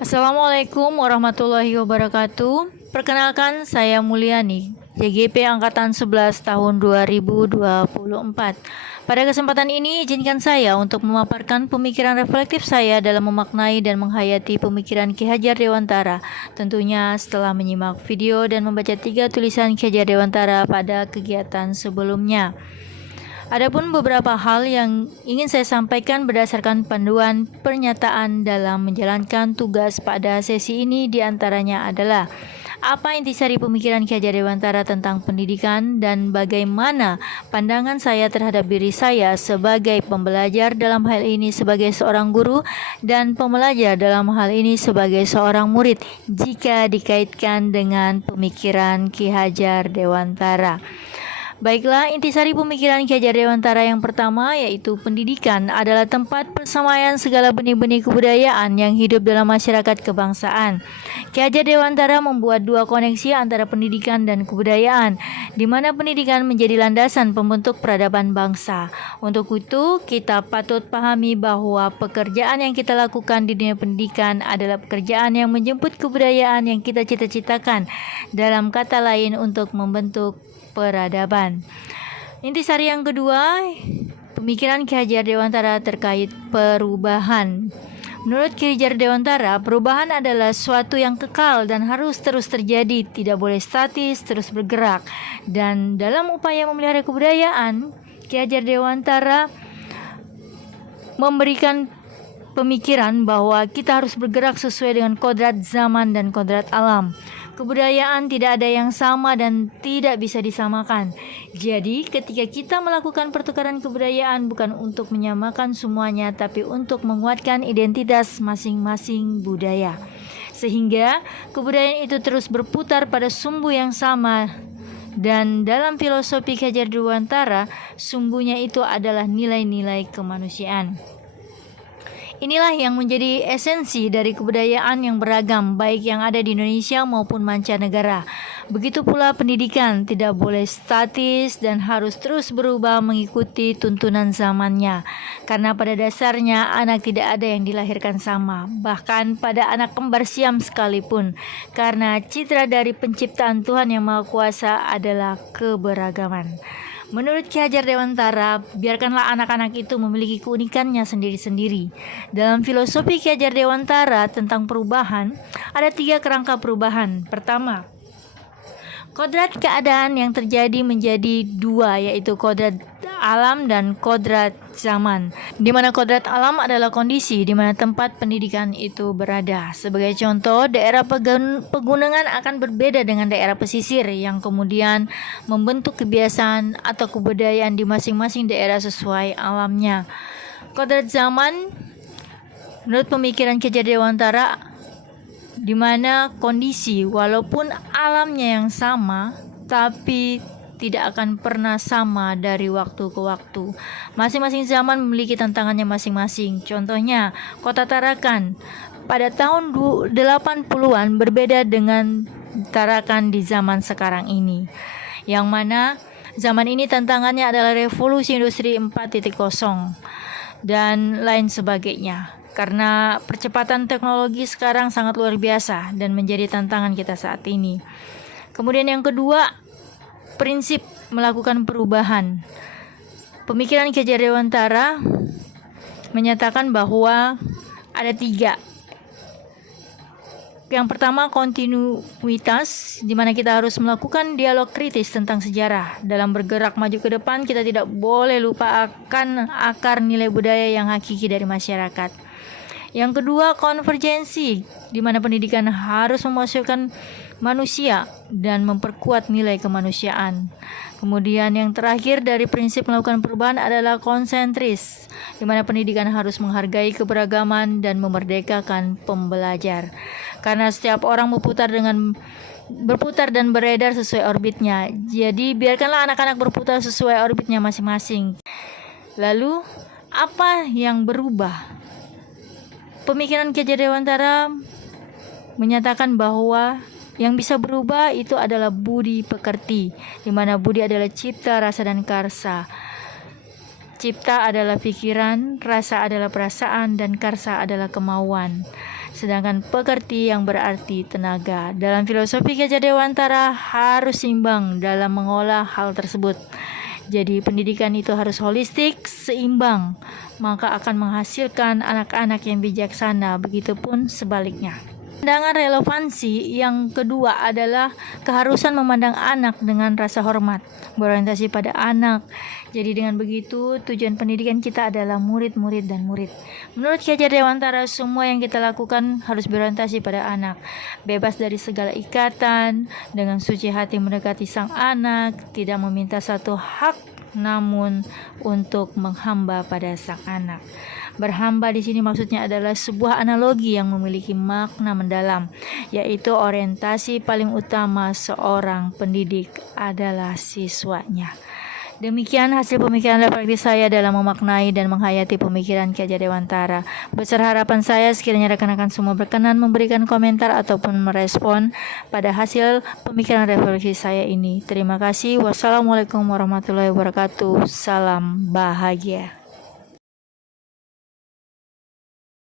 Assalamualaikum warahmatullahi wabarakatuh. Perkenalkan, saya Mulyani, JGP Angkatan 11 tahun 2024. Pada kesempatan ini, izinkan saya untuk memaparkan pemikiran reflektif saya dalam memaknai dan menghayati pemikiran Ki Hajar Dewantara. Tentunya setelah menyimak video dan membaca 3 tulisan Ki Hajar Dewantara pada kegiatan sebelumnya. Adapun beberapa hal yang ingin saya sampaikan berdasarkan panduan pernyataan dalam menjalankan tugas pada sesi ini diantaranya adalah apa intisari pemikiran Ki Hajar Dewantara tentang pendidikan dan bagaimana pandangan saya terhadap diri saya sebagai pembelajar dalam hal ini sebagai seorang guru dan pembelajar dalam hal ini sebagai seorang murid jika dikaitkan dengan pemikiran Ki Hajar Dewantara. Baiklah, intisari pemikiran Ki Hajar Dewantara yang pertama yaitu pendidikan adalah tempat persemaian segala benih-benih kebudayaan yang hidup dalam masyarakat kebangsaan. Ki Hajar Dewantara membuat dua koneksi antara pendidikan dan kebudayaan, di mana pendidikan menjadi landasan pembentuk peradaban bangsa. Untuk itu, kita patut pahami bahwa pekerjaan yang kita lakukan di dunia pendidikan adalah pekerjaan yang menjemput kebudayaan yang kita cita-citakan, dalam kata lain untuk membentuk peradaban. Intisari yang kedua, pemikiran Ki Hajar Dewantara terkait perubahan. Menurut Ki Hajar Dewantara, perubahan adalah suatu yang kekal dan harus terus terjadi, tidak boleh statis, terus bergerak. Dan dalam upaya memelihara kebudayaan, Ki Hajar Dewantara memberikan pemikiran bahwa kita harus bergerak sesuai dengan kodrat zaman dan kodrat alam. Kebudayaan tidak ada yang sama dan tidak bisa disamakan. Jadi, ketika kita melakukan pertukaran kebudayaan bukan untuk menyamakan semuanya, tapi untuk menguatkan identitas masing-masing budaya. Sehingga kebudayaan itu terus berputar pada sumbu yang sama. Dan dalam filosofi Ki Hajar Dewantara, sumbunya itu adalah nilai-nilai kemanusiaan. Inilah yang menjadi esensi dari kebudayaan yang beragam, baik yang ada di Indonesia maupun mancanegara. Begitu pula pendidikan, tidak boleh statis dan harus terus berubah mengikuti tuntunan zamannya. Karena pada dasarnya anak tidak ada yang dilahirkan sama, bahkan pada anak kembar siam sekalipun. Karena citra dari penciptaan Tuhan Yang Maha Kuasa adalah keberagaman. Menurut Ki Hajar Dewantara, biarkanlah anak-anak itu memiliki keunikannya sendiri-sendiri. Dalam filosofi Ki Hajar Dewantara tentang perubahan, ada 3 kerangka perubahan. Pertama, kodrat keadaan yang terjadi menjadi 2, yaitu kodrat alam dan kodrat zaman. Di mana kodrat alam adalah kondisi di mana tempat pendidikan itu berada. Sebagai contoh, daerah pegunungan akan berbeda dengan daerah pesisir yang kemudian membentuk kebiasaan atau kebudayaan di masing-masing daerah sesuai alamnya. Kodrat zaman, menurut pemikiran Ki Hajar Dewantara, di mana kondisi walaupun alamnya yang sama, tapi tidak akan pernah sama dari waktu ke waktu. Masing-masing zaman memiliki tantangannya masing-masing. Contohnya, Kota Tarakan pada tahun 80-an berbeda dengan Tarakan di zaman sekarang ini. Yang mana zaman ini tantangannya adalah revolusi industri 4.0 dan lain sebagainya. Karena percepatan teknologi sekarang sangat luar biasa dan menjadi tantangan kita saat ini. Kemudian yang kedua, prinsip melakukan perubahan. Pemikiran Ki Hajar Dewantara menyatakan bahwa ada 3. Yang pertama, kontinuitas, di mana kita harus melakukan dialog kritis tentang sejarah. Dalam bergerak maju ke depan, kita tidak boleh lupa akan akar nilai budaya yang hakiki dari masyarakat. Yang kedua, konvergensi, di mana pendidikan harus memasukkan manusia dan memperkuat nilai kemanusiaan. Kemudian yang terakhir dari prinsip melakukan perubahan adalah konsentris, di mana pendidikan harus menghargai keberagaman dan memerdekakan pembelajar. Karena setiap orang berputar dan beredar sesuai orbitnya. Jadi biarkanlah anak-anak berputar sesuai orbitnya masing-masing. Lalu, apa yang berubah? Pemikiran Ki Hajar Dewantara menyatakan bahwa yang bisa berubah itu adalah budi pekerti, di mana budi adalah cipta, rasa, dan karsa. Cipta adalah pikiran, rasa adalah perasaan, dan karsa adalah kemauan. sedangkan pekerti yang berarti tenaga. Dalam filosofi Ki Hajar Dewantara harus seimbang dalam mengolah hal tersebut. Jadi pendidikan itu harus holistik, seimbang, maka akan menghasilkan anak-anak yang bijaksana, begitupun sebaliknya. Pandangan relevansi yang kedua adalah keharusan memandang anak dengan rasa hormat, berorientasi pada anak. Jadi dengan begitu tujuan pendidikan kita adalah murid-murid dan murid. Menurut Ki Hajar Dewantara, semua yang kita lakukan harus berorientasi pada anak, bebas dari segala ikatan, dengan suci hati mendekati sang anak, tidak meminta satu hak namun untuk menghamba pada sang anak. Berhamba di sini maksudnya adalah sebuah analogi yang memiliki makna mendalam, yaitu orientasi paling utama seorang pendidik adalah siswanya. Demikian hasil pemikiran refleksi saya dalam memaknai dan menghayati pemikiran Ki Hajar Dewantara. Besar harapan saya sekiranya rekan-rekan semua berkenan memberikan komentar ataupun merespon pada hasil pemikiran refleksi saya ini. Terima kasih. Wassalamualaikum warahmatullahi wabarakatuh. Salam bahagia.